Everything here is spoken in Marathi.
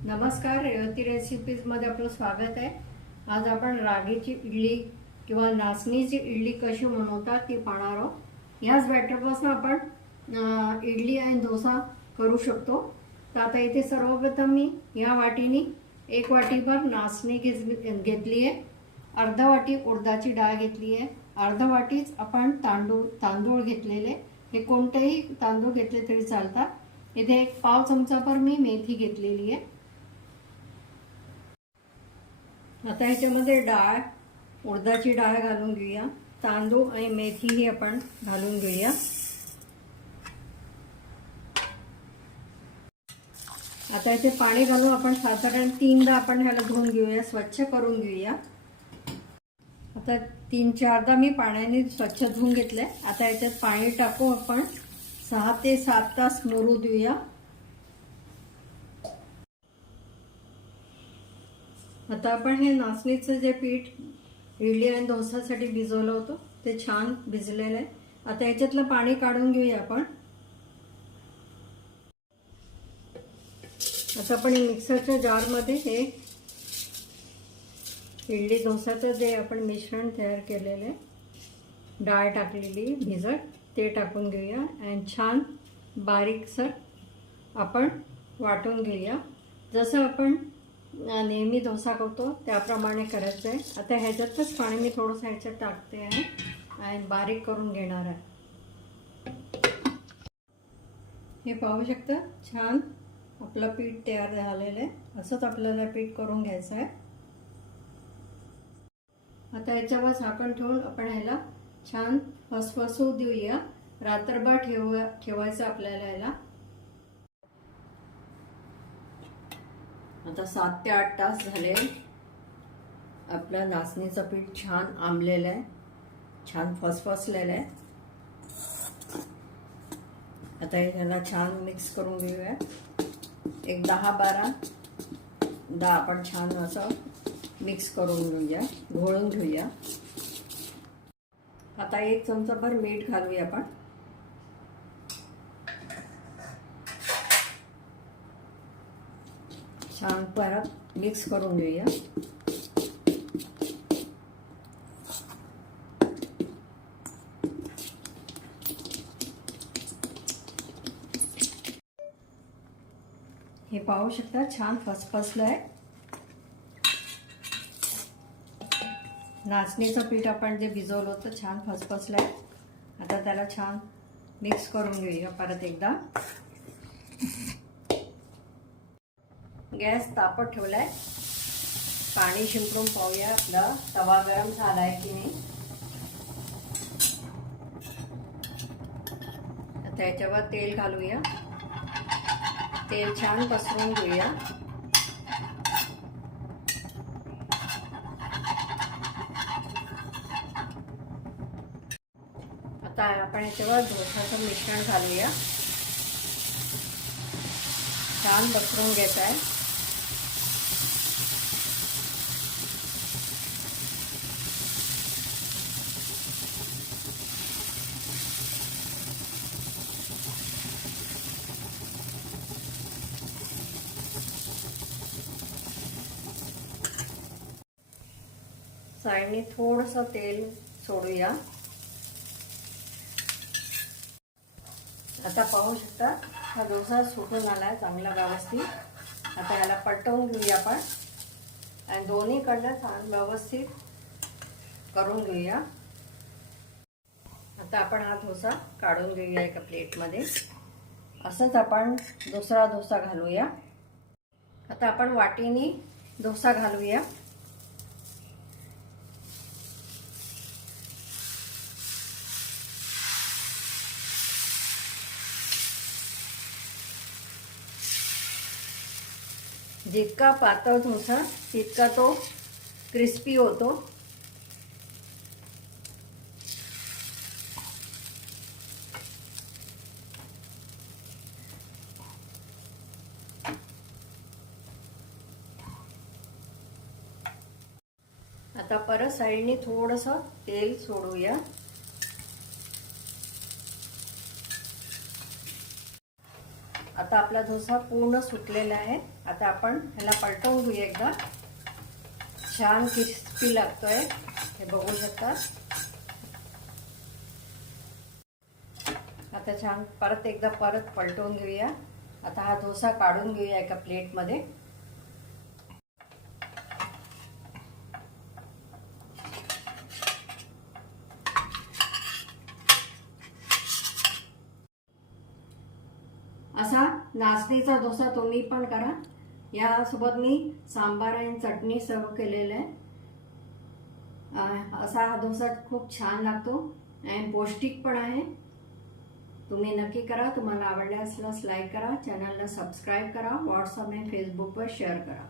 नमस्कार, रेवती रेसिपीजमध्ये आपलं स्वागत आहे। आज आपण रागीची इडली किंवा नाचणीची इडली कशी बनवतात ती पाहणार आहोत। याच बॅटरपासून आपण इडली आणि डोसा करू शकतो। तर आता इथे सर्वप्रथम मी या वाटीने 1 वाटीभर नाचणी घेतली आहे, अर्धा वाटी उडदाची डाळ घेतली आहे, अर्धा वाटीच आपण तांदूळ घेतलेले, हे कोणतेही तांदूळ घेतले तरी चालतात। इथे 1 पाव चमचाभर मी मेथी घेतलेली आहे। आता ह्याच्यामध्ये उडदाची डाळ घालून घेऊया, तांदूळ आणि मेथी ही आपण घालून घेऊया। आता इथे पाणी घालून आपण साधारण 3दा आपण ह्याला धुवून घेऊया, स्वच्छ करून घेऊया। आता 3-4दा मी पाण्याने स्वच्छ धुवून घेतले। आता याच्यात पाणी टाकू आपण 6 ते 7 तास मुरू देऊया। आता आपण हे नाचणीचं जे पीठ इडली आणि डोसासाठी भिजवलं होतं ते छान भिजलेलं आहे। आता याच्यातलं पाणी काढून घेऊया आपण। आता आपण मिक्सरच्या जारमध्ये हे इडली डोसाचं जे आपण मिश्रण तयार केलेलं आहे, डाळ टाकलेली भिजत, ते टाकून घेऊया आणि छान बारीकसर आपण वाटून घेऊया। जसं आपण नेहमी डोसा करतो त्याप्रमाणे करायचं आहे। आता ह्याच्यातच पाणी मी थोडंसं ह्याच्यात टाकते आहे आणि बारीक करून घेणार आहे। हे पाहू शकता, छान आपलं पीठ तयार झालेलं आहे। असंच आपल्याला पीठ करून घ्यायचं आहे। आता याच्यावर झाकण ठेवून आपण ह्याला छान फसफसू देऊया। रात्रभर ठेवायचं आपल्याला ह्याला। आता 7 ते 8 तास झाले, आपलं नाचणीचं पीठ छान आंबलेलं आहे, छान फसफसलेलं आहे। आता ह्याला छान मिक्स करून घेऊया। एक 10-12दा आपण छान असं मिक्स करून घेऊया, घोळून घेऊया। आता 1 चमचाभर मीठ घालूया आपण। छान परत मिक्स करून घेऊया। हे पाहू शकता, छान फसफसलं आहे। नाचणीचं पीठ आपण जे भिजवलं होतं छान फसफसलं आहे। आता त्याला छान मिक्स करून घेऊया परत एकदा। गॅस तापत ठेवलाय, पाणी शिंपडून पाहूया आपला तवा गरम झालाय की नाही। आता याच्यावर तेल घालूया, तेल छान पसरवून घेऊया। आता आपण याच्यावर डोसाचं मिश्रण घालूया, छान पसरवून घ्यायचं आहे। साईडने थोडंसं तेल सोडूया। आता पाहू शकता, हा डोसा सुटून आलाय चांगला व्यवस्थित। आता याला पलटवून घेऊया आपण आणि दोन्हीकडनं छान व्यवस्थित करून घेऊया। आता आपण हा डोसा काढून घेऊया एका प्लेटमध्ये। असंच आपण दुसरा डोसा घालूया। आता आपण वाटीने डोसा घालूया। जितका पातळ डोसा तितका तो क्रिस्पी होतो। आता परत साईडने थोडंसं तेल सोडूया। आता आपला डोसा पूर्ण सुकलेला आहे. आता आपण ह्याला पलटवून घेऊया एकदा. छान क्रिस्पी लागतोय, हे बघू शकता. आता छान परत एकदा पलटवून घेऊया. आता हा डोसा काढून घेऊया एका प्लेटमध्ये. असा नाचणीचा डोसा तुम्ही पण करा. यासोबत मी सांबार आणि चटणी सर्व केलेलं आहे. असा हा डोसा खूप छान लागतो आणि पौष्टिक पण आहे. तुम्ही नक्की करा. तुम्हाला आवडल्यास लाईक करा, चॅनलला सबस्क्राईब करा, व्हॉट्सअप आणि फेसबुकवर शेअर करा.